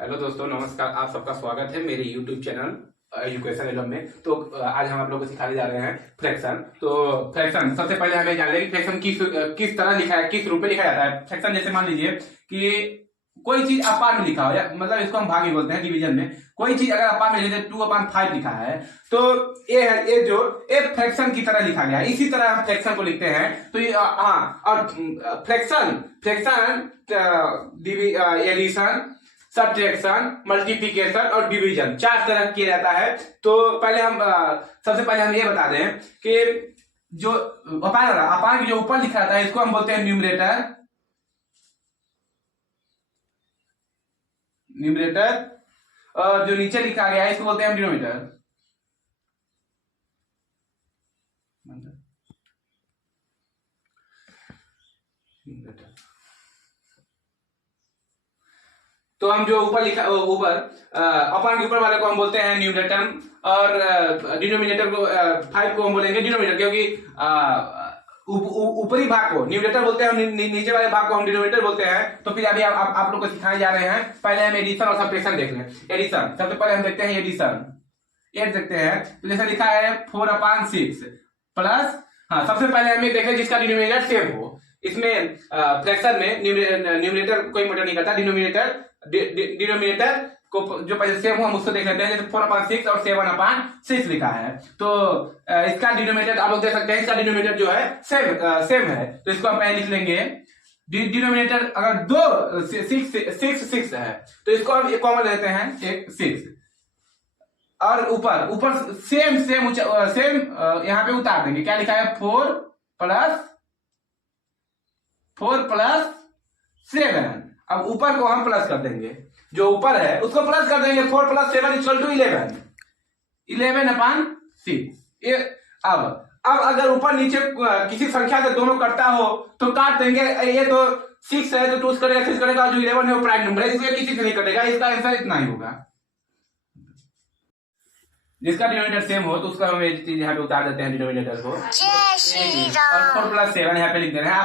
Hello दोस्तों, नमस्कार। आप सबका स्वागत है मेरे YouTube चैनल एजुकेशन एलम में। तो आज हम आप लोगों को सिखाने जा रहे हैं फ्रैक्शन। तो फ्रैक्शन सबसे पहले हमें जान लें कि फ्रैक्शन किस तरह लिखा है, किस रूप में लिखा जाता है। फ्रैक्शन जैसे मान लीजिए कि कोई चीज अपार में लिखा हो, या मतलब इसको हम भाग भी बोलते हैं डिवीजन में। कोई चीज अगर अपार में जैसे 2/5 लिखा है तो ये है, ये जो एक फ्रैक्शन की तरह लिखा गया है, इसी तरह हम फ्रैक्शन को लिखते हैं। तो ये हाँ, और फ्रैक्शन एडिशन, सब्ट्रैक्शन, मल्टीप्लिकेशन और डिवीजन 4 तरह किया जाता है। तो पहले हम सबसे पहले हम ये बता दें कि जो अपार जो ऊपर लिखा जाता है इसको हम बोलते हैं न्यूमरेटर। और जो नीचे लिखा गया है इसको बोलते हैं डिनोमिनेटर। तो हम जो ऊपर लिखा अपार के ऊपर वाले को हम बोलते हैं न्यूमरेटर, और डिनोमिनेटर को 5 को हम बोलेंगे डिनोमिनेटर, क्योंकि ऊपरी भाग को न्यूमरेटर बोलते हैं, नीचे वाले भाग को हम डिनोमिनेटर बोलते हैं। तो फिर अभी आप लोग को सिखाने जा रहे हैं। पहले हम एडिशन और सब्ट्रैक्शन देख लें। एडिशन सबसे पहले हम देखते हैं एडिशन। एड देखते हैं तो जैसे लिखा है 4/6 प्लस, हाँ सबसे पहले हमें देखें जिसका डिनोमिनेटर सेम हो। इसमें फ्रैक्शन में न्यूमरेटर कोई मैटर नहीं करता, डिनोमिनेटर को जो पहले सेम हो हम उसको देख लेते हैं। जैसे 4/6 और 7/6 लिखा है तो इसका डिनोमिनेटर आप लोग देख सकते हैं, इसका डिनोमिनेटर जो है सेम है। तो इसको हम पहले लिख लेंगे। डिनोमिनेटर अगर 6 है तो इसको हम कॉमन लेते हैं 6, और ऊपर सेम यहाँ पे उतार देंगे। क्या लिखा है 4 प्लस 7। अब ऊपर को हम प्लस कर देंगे, जो ऊपर है उसको प्लस कर देंगे। 4 + 7 = 11/6। अब अगर ऊपर नीचे किसी संख्या से दोनों कटता हो तो काट देंगे। ये तो 6 है तो 2 करेगा, 6 करेगा, जो 11 है वो प्राइम नंबर है, इसलिए किसी से नहीं कटेगा। इसका आंसर इतना ही होगा। जिसका डिनोमिनेटर सेम हो तो उसका हम ये चीज यहाँ पे उतार देते हैं डिनोमिनेटर को। और 4 + 7 यहाँ पे लिख दे रहे हैं।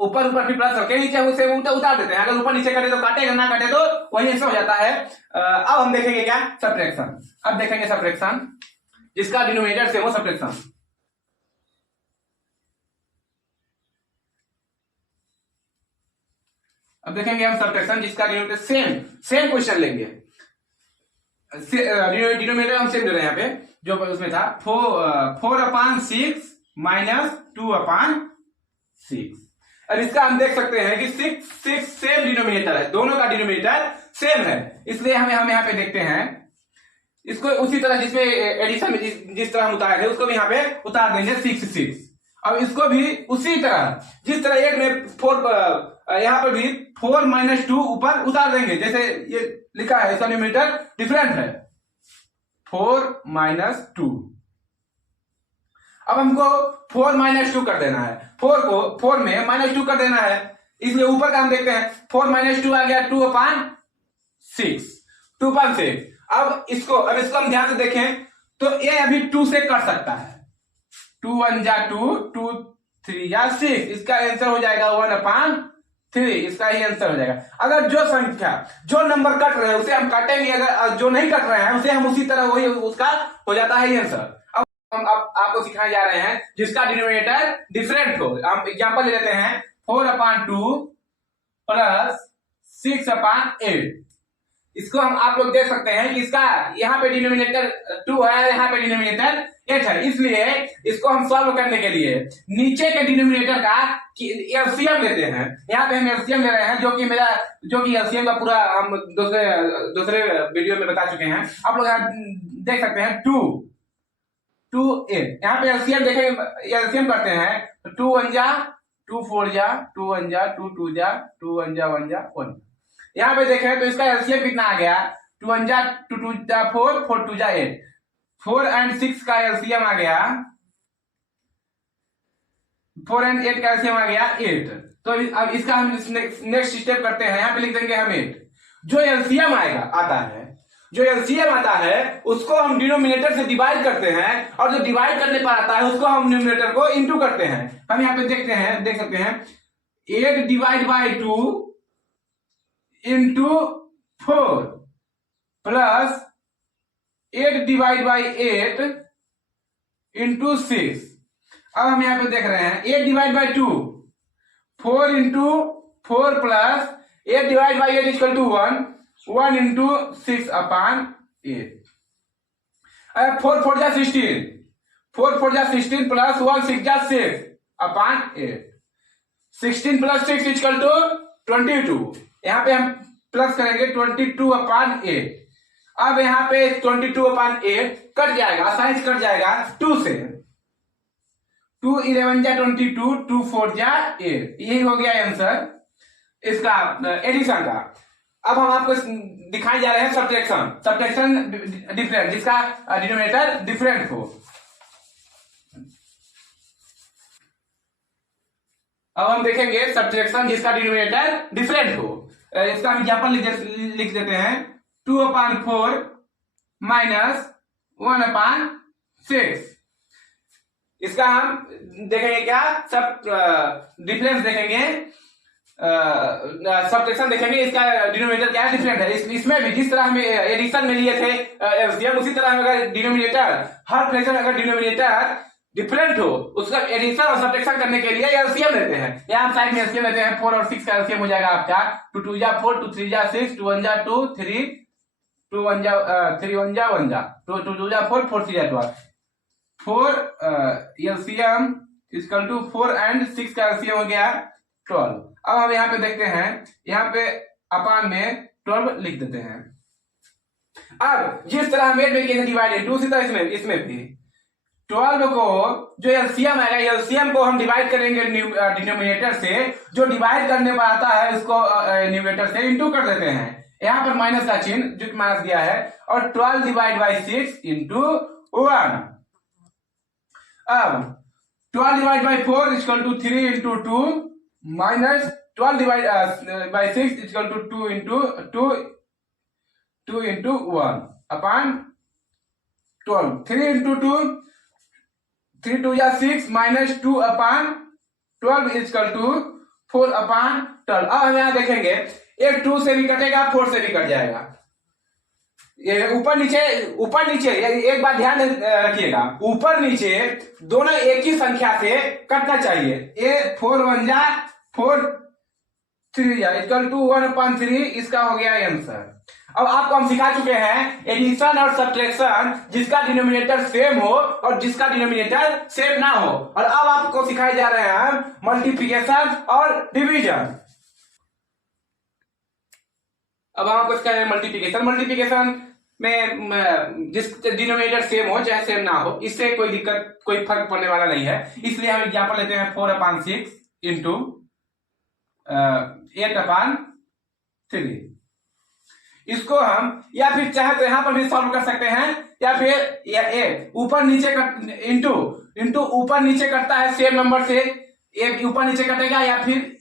ऊपर फिर प्लस करके नीचे उसे उतार देते हैं। अगर ऊपर नीचे कटे तो काटेगा, ना कटे तो वही आंसर हो जाता है। अब हम देखेंगे क्या, सब्ट्रैक्शन। अब देखेंगे सब्ट्रैक्शन जिसका डिनोमिनेटर सेम हो, सब्ट्रैक्शन। अब देखेंगे हम सब्ट्रैक्शन जिसका डिनोमिनेटर सेम क्वेश्चन लेंगे। डिनोमिनेटर हम सेम दे रहे हैं यहाँ पे, जो उसमें था 4/6 - 2/6। अब इसका हम देख सकते हैं कि 6 सेम डिनोमिनेटर है, दोनों का डिनोमिनेटर सेम है, इसलिए हम यहाँ पे देखते हैं इसको उसी तरह जिसमें एडिशन में जिस तरह हम उतारे थे उसको भी यहाँ पे उतार देंगे 6। अब इसको भी उसी तरह जिस तरह एक में 4 यहाँ पे भी 4 - 2 ऊपर उतार देंगे। जैसे ये लिखा है इसका डिनोमिनेटर डिफरेंट है 4 - 2। अब हमको 4 - 2 कर देना है। 4 में -2 कर देना है, इसलिए ऊपर का हम देखते हैं 4 - 2 आ गया 2/6। अब इसको हम ध्यान से देखें तो ये अभी 2 से कट सकता है। 2 × 1 = 2, 2 × 3 = 6। इसका आंसर हो जाएगा 1/3। इसका ही आंसर हो जाएगा। अगर जो नंबर कट रहे हैं उसे हम काटेंगे, अगर जो नहीं कट रहे हैं उसे हम उसी तरह वही उसका हो जाता है आंसर। अब हम आपको सिखाने जा रहे हैं जिसका डिनोमिनेटर डिफरेंट हो। हम एग्जांपल ले लेते हैं 4/2 प्लस 6/8। इसको आप लोग देख सकते हैं कि इसका यहाँ पे डिनोमिनेटर 2 है, यहाँ पे डिनोमिनेटर 8 है, इसलिए इसको हम सॉल्व करने के लिए नीचे के डिनोमिनेटर का एलसीएम लेते हैं। यहाँ पे हम एलसीएम ले रहे हैं, जो कि एलसीएम का पूरा हम दूसरे वीडियो में बता चुके हैं। आप लोग यहाँ देख सकते हैं 2 8। यहाँ पे एलसीएम देखेंगे, एलसीएम करते हैं 2 × 1 = 2, 4 × 2 × 1 = 2, 2 × 2 × 1 = 1। यहाँ पे देखें तो इसका एलसीएम कितना आ गया 2 × 1 = 2, 2 × 4, 4 × 2 = 8। 4 और 6 का एलसीएम आ गया, 4 और 8 का एलसीएम आ गया 8। तो अब इसका हम नेक्स्ट स्टेप करते हैं। यहाँ पे लिख देंगे हम 8। जो एलसीएम आता है उसको हम डिनोमिनेटर से डिवाइड करते हैं, और जो डिवाइड करने पर आता है उसको हम न्यूमरेटर को इनटू करते हैं। हम यहाँ पे देख सकते हैं 8 / 2 into 4 plus 8 divide by 8 into 6। अब हम यहाँ पे देख रहे हैं 8 divide by 2, 4 into 4 plus 8 divide by 8 equal to 1, 1 into 6 upon 8। अब 4 4 जा 16, 4 4 जा 16 प्लस 1 6 जा 6 अपॉन 8। 16 plus 6 equal to 22। यहाँ पे हम प्लस करेंगे 22 अपॉन 8। अब यहाँ पे 22 अपॉन 8 कट जाएगा, आसानी से कट जाएगा 2 से। 2 11 जा 22, 2 4 जा 8। यही हो गया आंसर इसका एडिशन का। अब हम आपको दिखाई जा रहे हैं सब्ट्रैक्शन डिफरेंट, जिसका डिनोमिनेटर डिफरेंट हो। अब हम देखेंगे सब्ट्रैक्शन जिसका डिनोमिनेटर डिफरेंट हो। इसका हम एग्जाम्पल लिख देते हैं 2 अपॉन 4 माइनस 1 अपॉन 6। इसका हम देखेंगे क्या, सब डिफरेंस देखेंगे, सब्ट्रैक्शन देखेंगे, इसका डिनोमिनेटर क्या है, डिफरेंट है। इसमें भी जिस तरह हम एडिशन में लिए थे एलसीएम, उसी तरह अगर डिनोमिनेटर, हर फ्रैक्शन अगर डिनोमिनेटर डिफरेंट हो, उसका एडिशन और सब्ट्रैक्शन करने के लिए एलसीएम लेते हैं। यहाँ हम साइड में एलसीएम लेते हैं, 4 और 6 का एलसीएम हो जाएगा आपका 2 2 जा 4, 2 3 जा 6, 2 1 जा 2, 3 2 1 जा 3 1 जा 1 जा 2 2 जा 4, 4 3 जा 12। 4 एलसीएम इक्वल टू 4 एंड 6 का एलसीएम हो गया 12। अब हम यहाँ पे देखते हैं, यहाँ पे अपान में 12 लिख देते हैं। अब जिस तरह हम 8 में किए थे डिवाइडेड, उसी तरह इसमें भी 12 को जो एलसीएम आएगा, एलसीएम को हम डिवाइड करेंगे डिनोमिनेटर से, जो डिवाइड करने पर आता है उसको न्यूमरेटर से इंटू कर देते हैं। यहाँ पर माइनस का चिन्ह, जो माइनस दिया है, और 12 डिवाइड बाई 6 इंटू 1। अब 12 divide by 4 equal to 3 into 2 minus 12 divide by 6 equal to 2 into 1 upon 12। 3 into 2, 3 2 या 6 minus 2 upon 12 equal to 4 upon 12। अब हम यहाँ देखेंगे, एक 2 से भी कटेगा, 4 से भी कट जाएगा। ये ऊपर नीचे एक बात ध्यान रखिएगा, ऊपर नीचे दोनों एक ही संख्या से कटना चाहिए। ये 4 1 जा 4, 3 जा इक्वल टू 1/3, इसका हो गया आंसर। अब आपको हम सिखा चुके हैं एडिशन और सब्ट्रैक्शन जिसका डिनोमिनेटर सेम हो और जिसका डिनोमिनेटर सेम ना हो। और अब आपको सिखाए जा रहे हैं मल्टीप्लिकेशन और डिवीजन। अब हम आपको सिखा रहे हैं मल्टीप्लिकेशन में जिस डिनोमिनेटर सेम हो चाहे सेम ना हो, इससे कोई दिक्कत, कोई फर्क पड़ने वाला नहीं है। इसलिए हम एग्जाम्पल लेते हैं 4/6 इंटू 8/3। इसको हम या फिर चाहे तो यहां पर भी सॉल्व कर सकते हैं, या फिर ऊपर नीचे इंटू ऊपर नीचे करता है सेम नंबर से, एक ऊपर नीचे कटेगा या फिर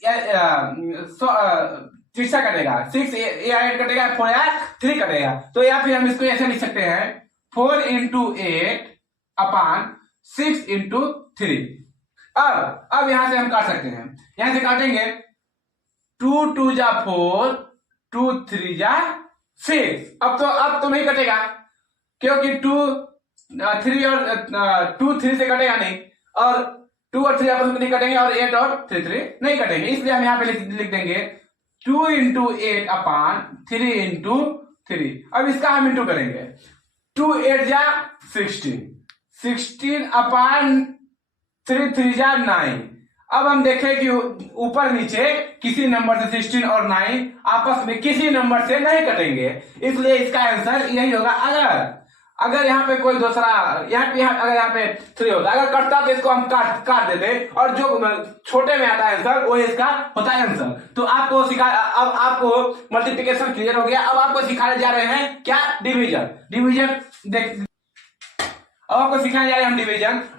तीसरा कटेगा, 6 8 कटेगा, 4 या 3 कटेगा। तो या फिर हम इसको ऐसे लिख सकते हैं 4 इंटू 8 अपॉन 6 इंटू 3। अब यहां से हम काट सकते हैं, यहां से काटेंगे 2 2 जा 4, 2 3 जा 6। अब तो नहीं कटेगा, क्योंकि 2 3 और 2 3 से कटेगा नहीं, और 2 और 3 आपस में नहीं कटेंगे, और 8 और 3 नहीं कटेंगे। इसलिए हम यहाँ पे लिख देंगे 2 इंटू 8 अपॉन 3 इंटू 3। अब इसका हम इंटू करेंगे, 2 8 जा 16, 16 अपॉन 3 3 जा 9। अब हम देखें कि ऊपर नीचे किसी नंबर से 16 और 9 आपस में किसी नंबर से नहीं कटेंगे, इसलिए इसका आंसर यही होगा। अगर यहाँ पे कोई दूसरा अगर यहाँ पे 3 होता, अगर कटता तो इसको हम काट देते, और जो छोटे में आता है आंसर वो इसका होता है आंसर। तो आपको अब आपको मल्टीप्लिकेशन क्लियर हो गया। अब आपको सिखाने जा रहे हैं क्या, डिवीजन अब आपको सिखाने जा रहे हैं हम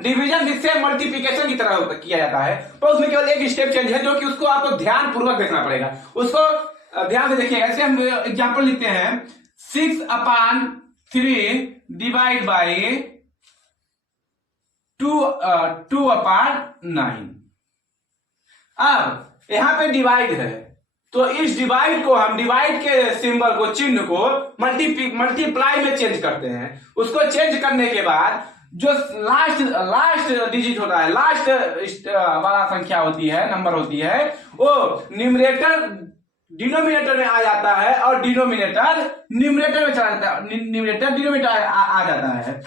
डिवीजन जिससे मल्टीप्लिकेशन की तरह किया जाता है, तो उसमें केवल एक स्टेप चेंज है, जो कि उसको आपको ध्यान पूर्वक देखना पड़ेगा। उसको ध्यान से देखिएगा। ऐसे हम एग्जाम्पल लिखते हैं 6/3 डिवाइड बाई 2/9। अब यहां पे डिवाइड है, तो इस डिवाइड को हम डिवाइड के सिंबल को, चिन्ह को मल्टीप्लाई में चेंज करते हैं। उसको चेंज करने के बाद जो लास्ट डिजिट होता है, लास्ट वाला संख्या होती है, नंबर होती है, वो न्यूमरेटर डिनोमिनेटर में आ जाता है और डिनोमिनेटर न्यूमरेटर में चला जाता है, न्यूमरेटर डिनोमिनेटर आ जाता है।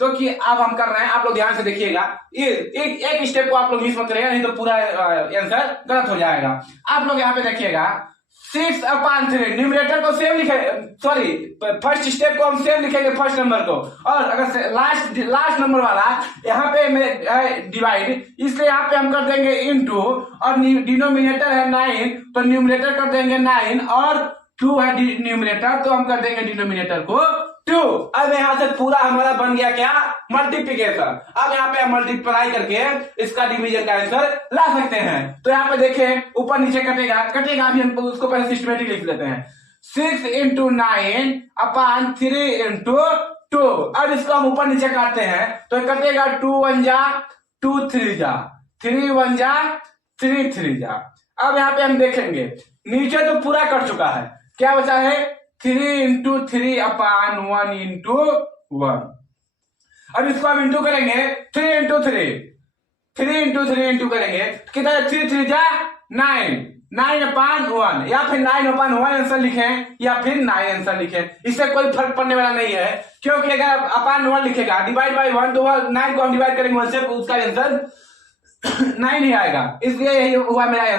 तो कि अब हम कर रहे हैं, आप लोग ध्यान से देखिएगा, एक स्टेप को आप लोग मिस मत करिएगा, नहीं तो पूरा आंसर गलत हो जाएगा। आप लोग यहाँ पे देखिएगा 6/3 न्यूमरेटर को सेम लिखे, सॉरी फर्स्ट स्टेप को हम सेम लिखेंगे फर्स्ट नंबर को, और अगर लास्ट नंबर वाला यहाँ पे डिवाइड, इसलिए यहाँ पे हम कर देंगे इनटू, और डिनोमिनेटर है 9 तो न्यूमरेटर कर देंगे 9 और 2 है न्यूमरेटर तो हम कर देंगे डिनोमिनेटर को 2। अब यहाँ से पूरा हमारा बन गया क्या, मल्टीप्लिकेशन। अब यहाँ पे मल्टीप्लाई करके इसका डिवीजन का आंसर ला सकते हैं। तो यहाँ पे देखें ऊपर नीचे कटेगा, अभी हम उसको पहले सिस्टमेटिक लिख लेते हैं। 6 × 9/3 × 2। अब इसको हम ऊपर नीचे काटते हैं तो कटेगा 2 1 जा 2 3 जा 3 1 जा 3 3 जा। अब यहाँ पे हम देखेंगे नीचे तो पूरा कट चुका है, क्या बचा है 3 × 3/1 × 1। अब इसको हम इंटू करेंगे 3 × 3 3 × 3 इंटू करेंगे, कितना 3 3 जा 9/1, या फिर 9/1 आंसर लिखें या फिर 9 आंसर लिखें, इससे कोई फर्क पड़ने वाला नहीं है, क्योंकि अगर अपन 1 लिखेगा डिवाइड बाय 1 तो 9 को हम डिवाइड करेंगे 1 से, उसका आंसर 9 ही आएगा। इसलिए यही हुआ मेरा आंसर।